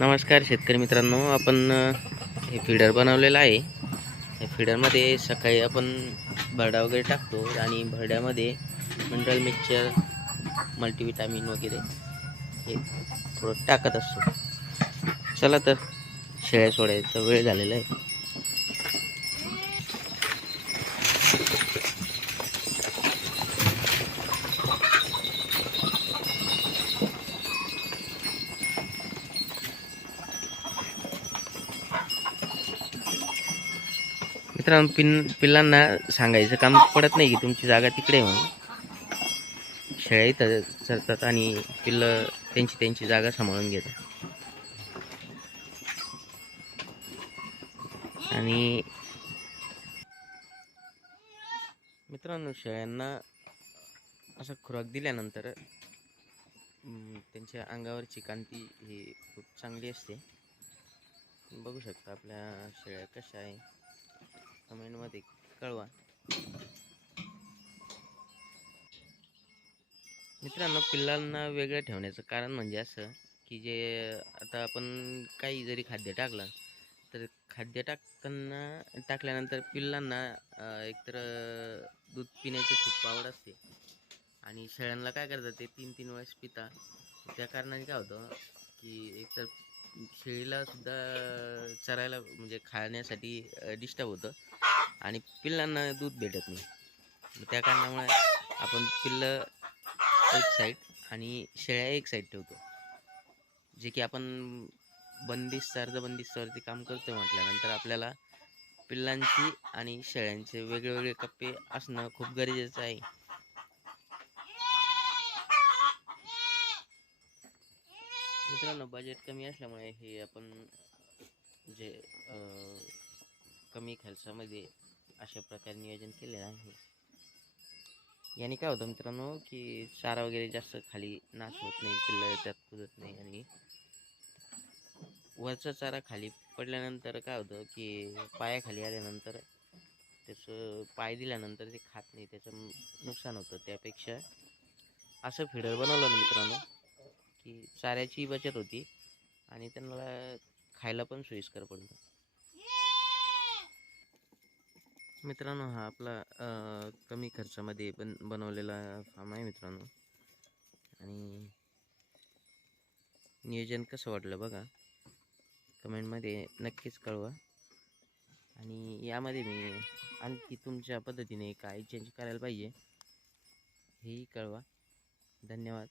नमस्कार शेतकरी मित्रांनो आपण हे फिडर बनवलेलं आहे. या फिडरमध्ये सकाळी आपण भरडा वगैरे टाकतो आणि भरड्यामध्ये मिनरल मिक्सचर मल्टीविटामिन वगैरे हे थोडं टाकत असतो. चला तर शेळ्या सोडायचा वेळ झालेला आहे. मित्रांनो पिन पिल्लांना सांगायचं काम पडत नाही की तुमची जागा तिकडे म्हणून. शेळ्या इथं चरतात आणि पिल्लं त्यांची त्यांची जागा सांभाळून घेतात. आणि मित्रांनो शेळ्यांना असा खुराक दिल्यानंतर त्यांच्या अंगावरची कांती ही खूप चांगली असते. बघू शकता आपल्या शेळ्या कशा आहे. कमेंटमध्ये कळवा. मित्रांनो पिल्लांना वेगळं ठेवण्याचं कारण म्हणजे असं की जे आता आपण काही जरी खाद्य टाकलं तर खाद्य टाकताना टाकल्यानंतर पिल्लांना एकतर दूध पिण्याची खूप आवड असते. आणि शेळ्यांना काय करतात ते तीन तीन वेळेस पिता त्या कारणाने काय होतं की एकतर शेळीला सुद्धा चरायला म्हणजे खाण्यासाठी डिस्टर्ब होतं. आणि पिल्लांना दूध भेटत नाही. त्या कारणामुळे आपण पिल्लं एक साईड आणि शेळ्या एक साईड ठेवतो. जे की आपण बंदिस्त अर्ध बंदिस्तावरती काम करतो म्हटल्यानंतर आपल्याला पिल्लांची आणि शेळ्यांचे वेगवेगळे कप्पे असणं खूप गरजेचं आहे. मित्रांनो बजेट कमी असल्यामुळे हे आपण जे कमी खर्चामध्ये अशा प्रकारे नियोजन केलेलं आहे. याने काय होतं मित्रांनो की चारा वगैरे जास्त खाली नाश होत नाही पिल्लं त्यात कुदत नाही आणि वरचा चारा खाली पडल्यानंतर काय होतं की पायाखाली आल्यानंतर त्याचं पाय दिल्यानंतर ते खात नाही त्याचं नुकसान होतं. त्यापेक्षा असं फिडर बनवलं ना मित्रांनो की चाऱ्याची बचत होती आणि त्यांना खायला पण सोयीस्कर पडतं. मित्रांनो हा आपला कमी खर्चामध्ये बन बनवलेला फार्म आहे मित्रांनो. आणि नियोजन कसं वाटलं बघा? कमेंटमध्ये नक्कीच कळवा. आणि यामध्ये मी आणखी तुमच्या पद्धतीने काय चेंज करायला पाहिजे हेही कळवा. धन्यवाद.